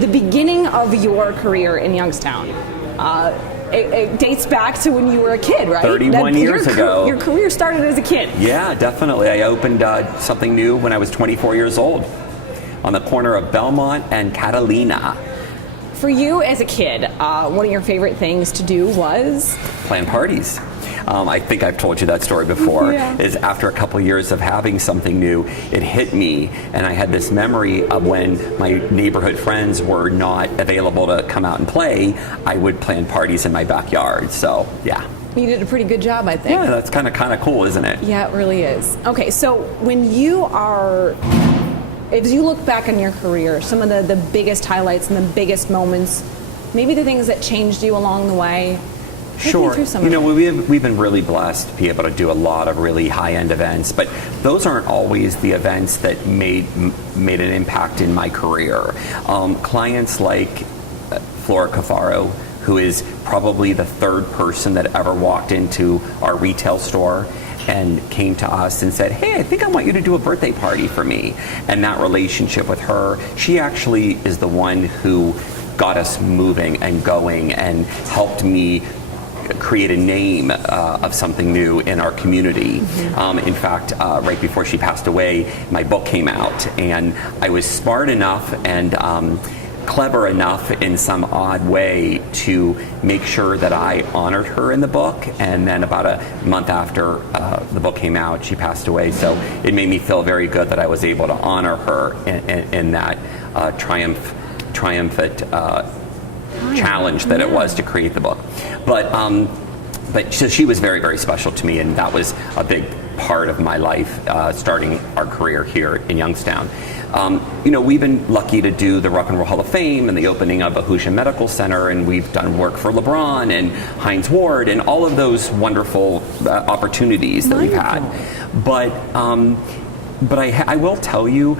the beginning of your career in Youngstown. It dates back to when you were a kid, right? 31 years ago. Your career started as a kid. Yeah, definitely. I opened something new when I was 24 years old on the corner of Belmont and Catalina. For you as a kid, one of your favorite things to do was? Plan parties. I think I've told you that story before, Yeah. is after a couple years of having something new, it hit me, and I had this memory of when my neighborhood friends were not available to come out and play, I would plan parties in my backyard, so yeah. You did a pretty good job, I think. Yeah, that's kind of cool, isn't it? Yeah, it really is. Okay, so when you are, if you look back on your career, some of the biggest highlights and the biggest moments, maybe the things that changed you along the way. Sure. You know, we've been really blessed to be able to do a lot of really high-end events, but those aren't always the events that made an impact in my career. Clients like Flora Cafaro, who is probably the third person that ever walked into our retail store and came to us and said, hey, I think I want you to do a birthday party for me. And that relationship with her, she actually is the one who got us moving and going and helped me create a name of something new in our community. In fact, right before she passed away, my book came out, and I was smart enough and clever enough in some odd way to make sure that I honored her in the book. And then about a month after the book came out, she passed away. So it made me feel very good that I was able to honor her in that triumphant challenge that it was to create the book. But so she was very, very special to me, and that was a big part of my life starting our career here in Youngstown. You know, we've been lucky to do the Rock and Roll Hall of Fame and the opening of Ahuja Medical Center, and we've done work for LeBron and Heinz Ward and all of those wonderful opportunities that we've had. But I will tell you,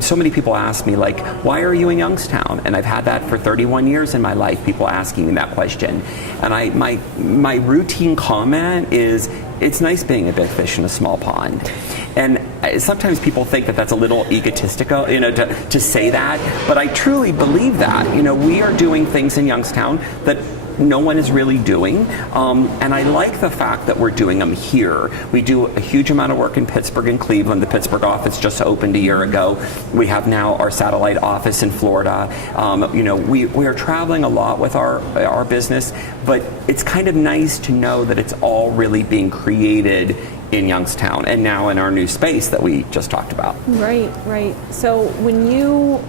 so many people ask me, like, why are you in Youngstown? And I've had that for 31 years in my life, people asking me that question. And my routine comment is, it's nice being a big fish in a small pond. And sometimes people think that that's a little egotistical, you know, to say that, but I truly believe that. You know, we are doing things in Youngstown that no one is really doing, and I like the fact that we're doing them here. We do a huge amount of work in Pittsburgh and Cleveland. The Pittsburgh office just opened a year ago. We have now our satellite office in Florida. You know, we are traveling a lot with our business, but it's kind of nice to know that it's all really being created in Youngstown and now in our new space that we just talked about. Right. So when you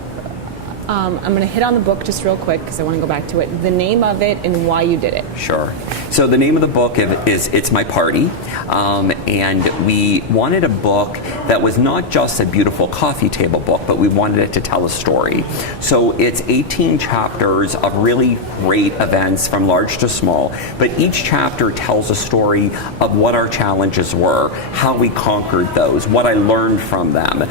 I'm going to hit on the book just real quick because I want to go back to it. The name of it and why you did it. Sure. So the name of the book is It's My Party, and we wanted a book that was not just a beautiful coffee table book, but we wanted it to tell a story. So it's 18 chapters of really great events from large to small, but each chapter tells a story of what our challenges were, how we conquered those, what I learned from them,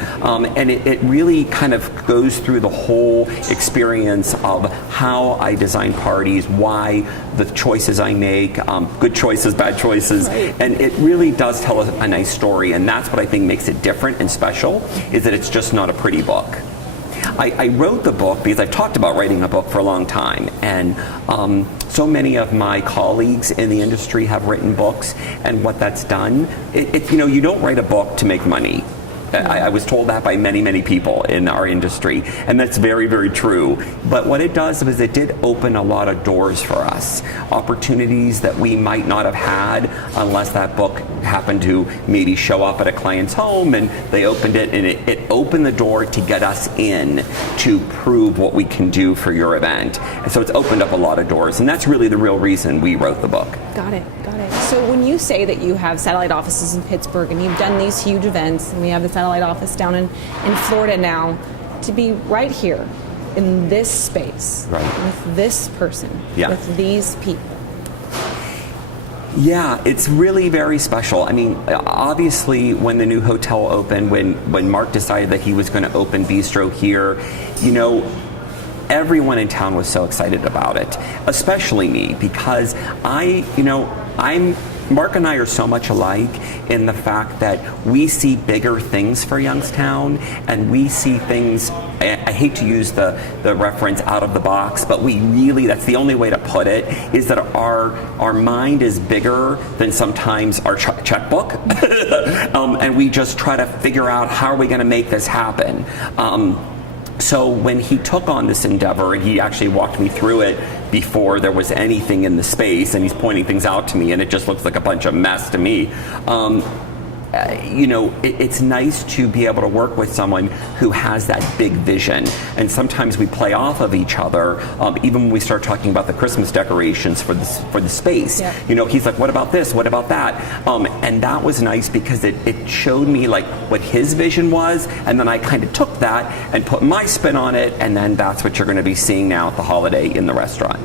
and it really kind of goes through the whole experience of how I design parties, why the choices I make, good choices, bad choices, right. And it really does tell a nice story, and that's what I think makes it different and special, is that it's just not a pretty book. I wrote the book because I've talked about writing a book for a long time, and so many of my colleagues in the industry have written books, and what that's done, you know, you don't write a book to make money. I was told that by many, many people in our industry, and that's very, very true. But what it does is it did open a lot of doors for us, opportunities that we might not have had unless that book happened to maybe show up at a client's home and they opened it, and it opened the door to get us in to prove what we can do for your event. And so it's opened up a lot of doors, and that's really the real reason we wrote the book. Got it. So when you say that you have satellite offices in Pittsburgh and you've done these huge events, and we have the satellite office down in Florida now, to be right here in this space, right, with this person, yeah, with these people. Yeah, it's really very special. I mean, obviously, when the new hotel opened, when Mark decided that he was going to open Bistro here, you know, everyone in town was so excited about it, especially me, because I'm Mark and I are so much alike in the fact that we see bigger things for Youngstown, and we see things, I hate to use the reference out of the box, but we really, that's the only way to put it, is that our mind is bigger than sometimes our checkbook. And we just try to figure out how are we going to make this happen. So when he took on this endeavor, and he actually walked me through it before there was anything in the space, and he's pointing things out to me, and it just looks like a bunch of mess to me. It's nice to be able to work with someone who has that big vision, and sometimes we play off of each other. Even when we start talking about the Christmas decorations for the space, yeah. He's like, "What about this? What about that?" And that was nice because it showed me like what his vision was, and then I kind of took that and put my spin on it, and then that's what you're going to be seeing now at the holiday in the restaurant.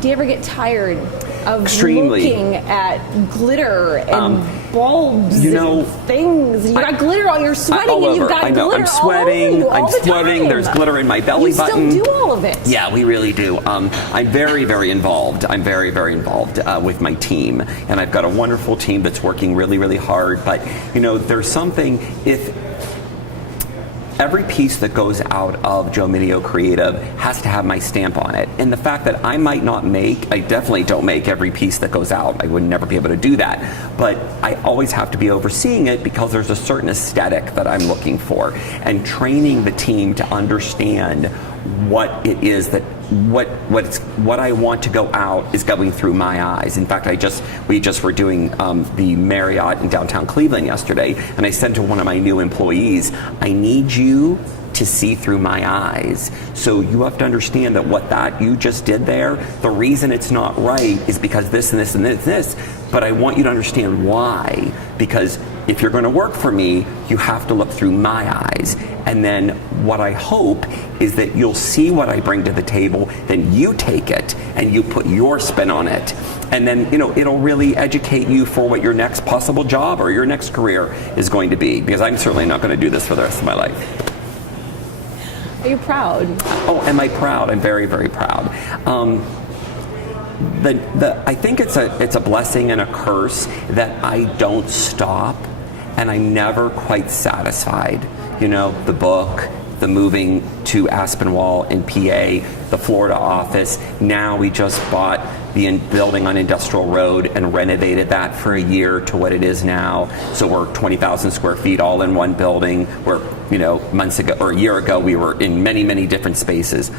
Do you ever get tired of Extremely. looking at glitter and bulbs and things? You got glitter on, you're sweating, all and you've over. got I know. glitter I'm sweating. all over you all I'm the sweating. time. There's glitter in my belly button. You still do all of it. Yeah, we really do. I'm very, very involved. I'm very, very involved with my team, and I've got a wonderful team that's working really, really hard. But there's something if. Every piece that goes out of Joe Mineo Creative has to have my stamp on it. And the fact that I might not I definitely don't make every piece that goes out. I would never be able to do that. But I always have to be overseeing it because there's a certain aesthetic that I'm looking for. And training the team to understand what it is that what I want to go out is going through my eyes. In fact, we just were doing the Marriott in downtown Cleveland yesterday, and I said to one of my new employees, I need you to see through my eyes. So you have to understand that what that you just did there, the reason it's not right is because this and this and this, but I want you to understand why. Because if you're going to work for me, you have to look through my eyes. And then what I hope is that you'll see what I bring to the table, then you take it and you put your spin on it. And then, it'll really educate you for what your next possible job or your next career is going to be. Because I'm certainly not going to do this for the rest of my life. Are you proud? Oh, am I proud? I'm very, very proud. I think it's a blessing and a curse that I don't stop, and I'm never quite satisfied. The book, the moving to Aspinwall in PA, the Florida office. Now we just bought the building on Industrial Road and renovated that for a year to what it is now. So we're 20,000 square feet all in one building. Where months ago or a year ago we were in many, many different spaces.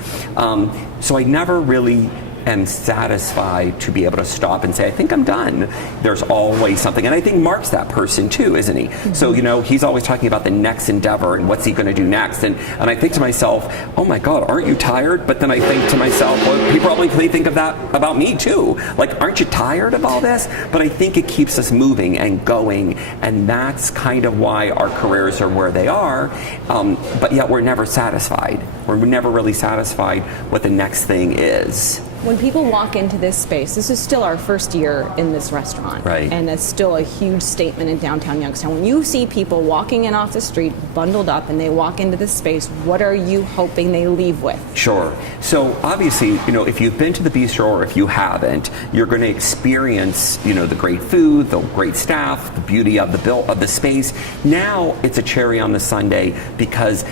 So I never really am satisfied to be able to stop and say, I think I'm done. There's always something. And I think Mark's that person too, isn't he? Mm-hmm. So, he's always talking about the next endeavor and what's he going to do next. And I think to myself, oh my God, aren't you tired? But then I think to myself, well, he probably think of that about me too. Like, aren't you tired of all this? But I think it keeps us moving and going. And that's kind of why our careers are where they are. But yet we're never satisfied. We're never really satisfied what the next thing is. When people walk into this space, this is still our first year in this restaurant. Right. And it's still a huge statement in downtown Youngstown. When you see people walking in off the street, bundled up, and they walk into this space, what are you hoping they leave with? Sure. So obviously, if you've been to the bistro or if you haven't, you're going to experience, the great food, the great staff, the beauty of the space. Now it's a cherry on the sundae because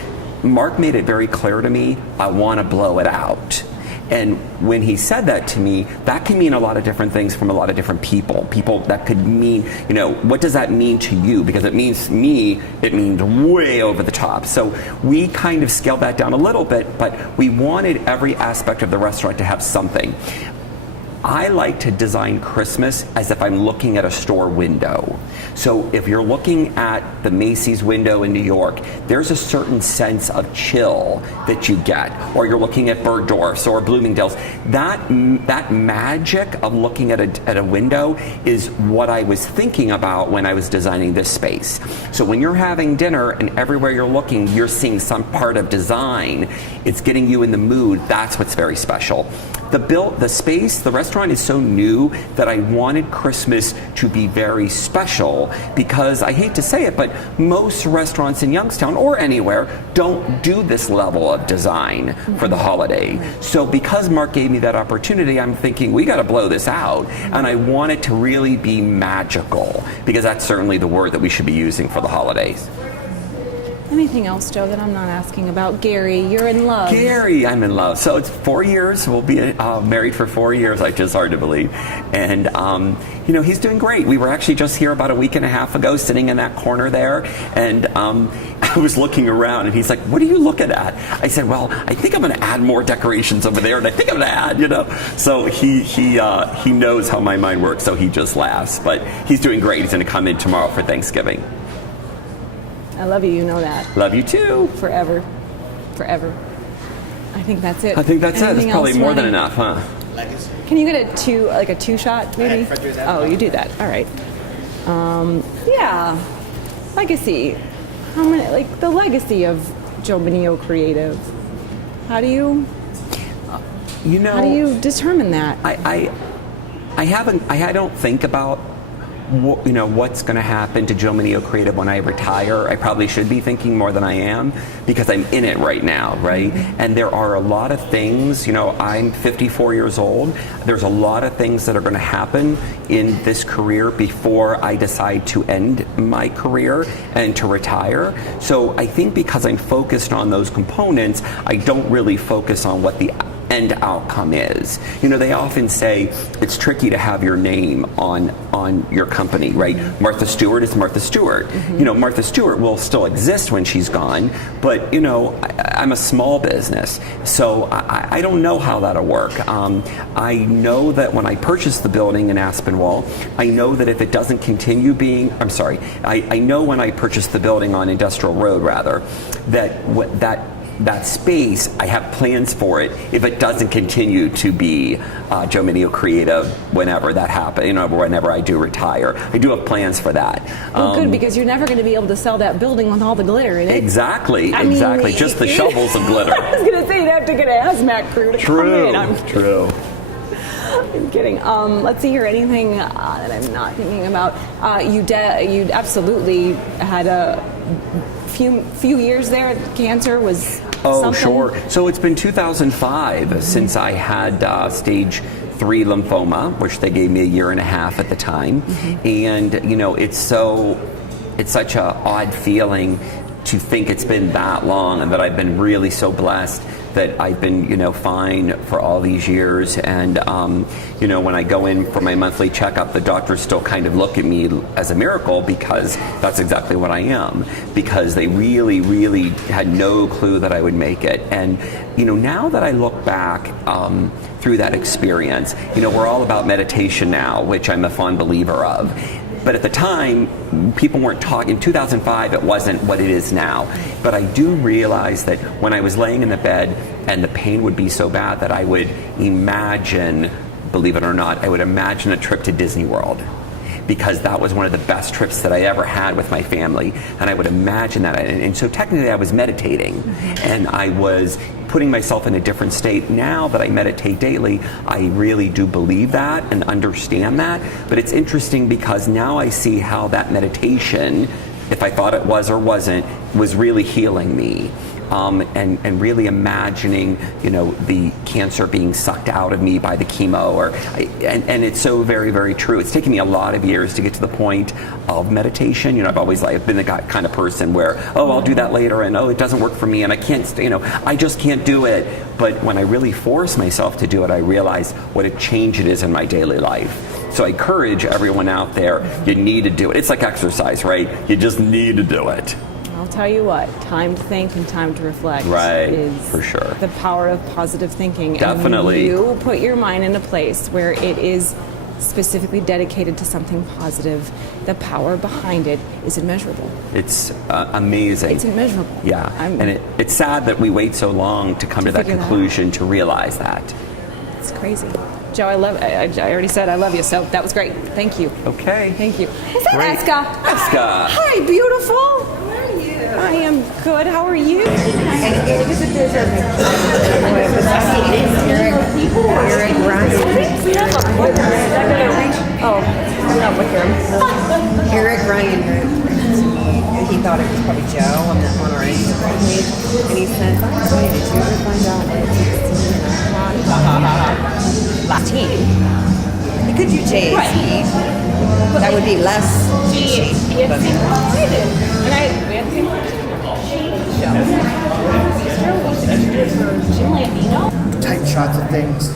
Mark made it very clear to me, I want to blow it out. And when he said that to me, that can mean a lot of different things from a lot of different people. People that could mean, what does that mean to you? Because it means me, it means way over the top. So we kind of scaled that down a little bit, but we wanted every aspect of the restaurant to have something. I like to design Christmas as if I'm looking at a store window. So if you're looking at the Macy's window in New York, there's a certain sense of chill that you get. Or you're looking at Bergdorf's or Bloomingdale's. That magic of looking at a window is what I was thinking about when I was designing this space. So when you're having dinner and everywhere you're looking, you're seeing some part of design, it's getting you in the mood. That's what's very special. the space, the restaurant is so new that I wanted Christmas to be very special, because I hate to say it, but most restaurants in Youngstown or anywhere don't do this level of design for the holiday. So because Mark gave me that opportunity, I'm thinking we got to blow this out, and I want it to really be magical, because that's certainly the word that we should be using for the holidays. Anything else, Joe, that I'm not asking about? Gary, you're in love. Gary, I'm in love. So it's 4 years. We'll be married for 4 years. It's just hard to believe. And, he's doing great. We were actually just here about a week and a half ago, sitting in that corner there. And I was looking around, and he's like, what are you looking at? I said, well, I think I'm going to add more decorations over there. And I think I'm going to add, So he knows how my mind works, so he just laughs. But he's doing great. He's going to come in tomorrow for Thanksgiving. I love you, you know that. Love you too. Forever. Forever. I think that's it. I think that's it. That's probably more than enough, huh? Legacy. Can you get a two-shot, maybe? Oh, you do that. All right. Yeah. Legacy. How many, the legacy of Joe Mineo Creative. How do you how do you determine that? I don't think about what's going to happen to Joe Mineo Creative when I retire. I probably should be thinking more than I am, because I'm in it right now, right? And there are a lot of things, I'm 54 years old. There's a lot of things that are going to happen in this career before I decide to end my career and to retire. So I think because I'm focused on those components, I don't really focus on what the end outcome is. They often say it's tricky to have your name on your company, right? Martha Stewart is Martha Stewart. Martha Stewart will still exist when she's gone, but I'm a small business, so I don't know how that'll work. I know that when I purchased the building in Aspinwall, I know that if it doesn't continue being, I know when I purchased the building on Industrial Road, rather, that space, I have plans for it if it doesn't continue to be Joe Mineo Creative whenever that happens, whenever I do retire. I do have plans for that. Well, good, because you're never going to be able to sell that building with all the glitter in it. Exactly. Just the shovels of glitter. I was going to say, you'd have to get an hazmat crew to come in. True. I'm kidding. Let's see here. Anything that I'm not thinking about? You absolutely had a few years there. Cancer was something. Sure. So it's been 2005 since I had stage 3 lymphoma, which they gave me a year and a half at the time. And it's such a odd feeling to think it's been that long, and that I've been really so blessed that I've been, fine for all these years. And, when I go in for my monthly checkup, the doctors still kind of look at me as a miracle, because that's exactly what I am. Because they really, really had no clue that I would make it. And, now that I look back through that experience, we're all about meditation now, which I'm a fond believer of. But at the time, people weren't talking. In 2005, it wasn't what it is now. But I do realize that when I was laying in the bed and the pain would be so bad that I would imagine, believe it or not, I would imagine a trip to Disney World. Because that was one of the best trips that I ever had with my family. And I would imagine that. And so technically I was meditating. And I was putting myself in a different state. Now that I meditate daily, I really do believe that and understand that. But it's interesting because now I see how that meditation, if I thought it was or wasn't, was really healing me. And really imagining, the cancer being sucked out of me by the chemo, and it's so very, very true. It's taken me a lot of years to get to the point of meditation. I've been the kind of person where, I'll do that later, and it doesn't work for me, and I can't, I just can't do it. But when I really force myself to do it, I realize what a change it is in my daily life. So I encourage everyone out there, you need to do it. It's like exercise, right? You just need to do it. I'll tell you what, time to think and time to reflect is for sure the power of positive thinking. Definitely. And you put your mind in a place where it is specifically dedicated to something positive. The power behind it is immeasurable. It's amazing. It's immeasurable. Yeah, and it's sad that we wait so long to come to that conclusion, to realize that. It's crazy. Joe, I already said I love you, so that was great. Thank you. Okay. Thank you. Is that Great. Eska? Eska. Hi, beautiful. How are you? I am good. How are you? It was a dessert. Eric Ryan. And he thought it was probably Joe on our Instagram page. And he said, by the way, did you ever find out what it's 16 He could do JAC. Right. That would be less. And we had the same Tight shots of things,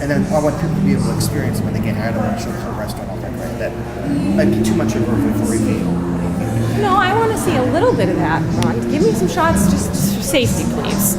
and then I want people to be able to experience them when they get here. I don't want to show them a restaurant all that, right? That might be too much of a reveal. No, I want to see a little bit of that, Ron. Give me some shots just for safety, please.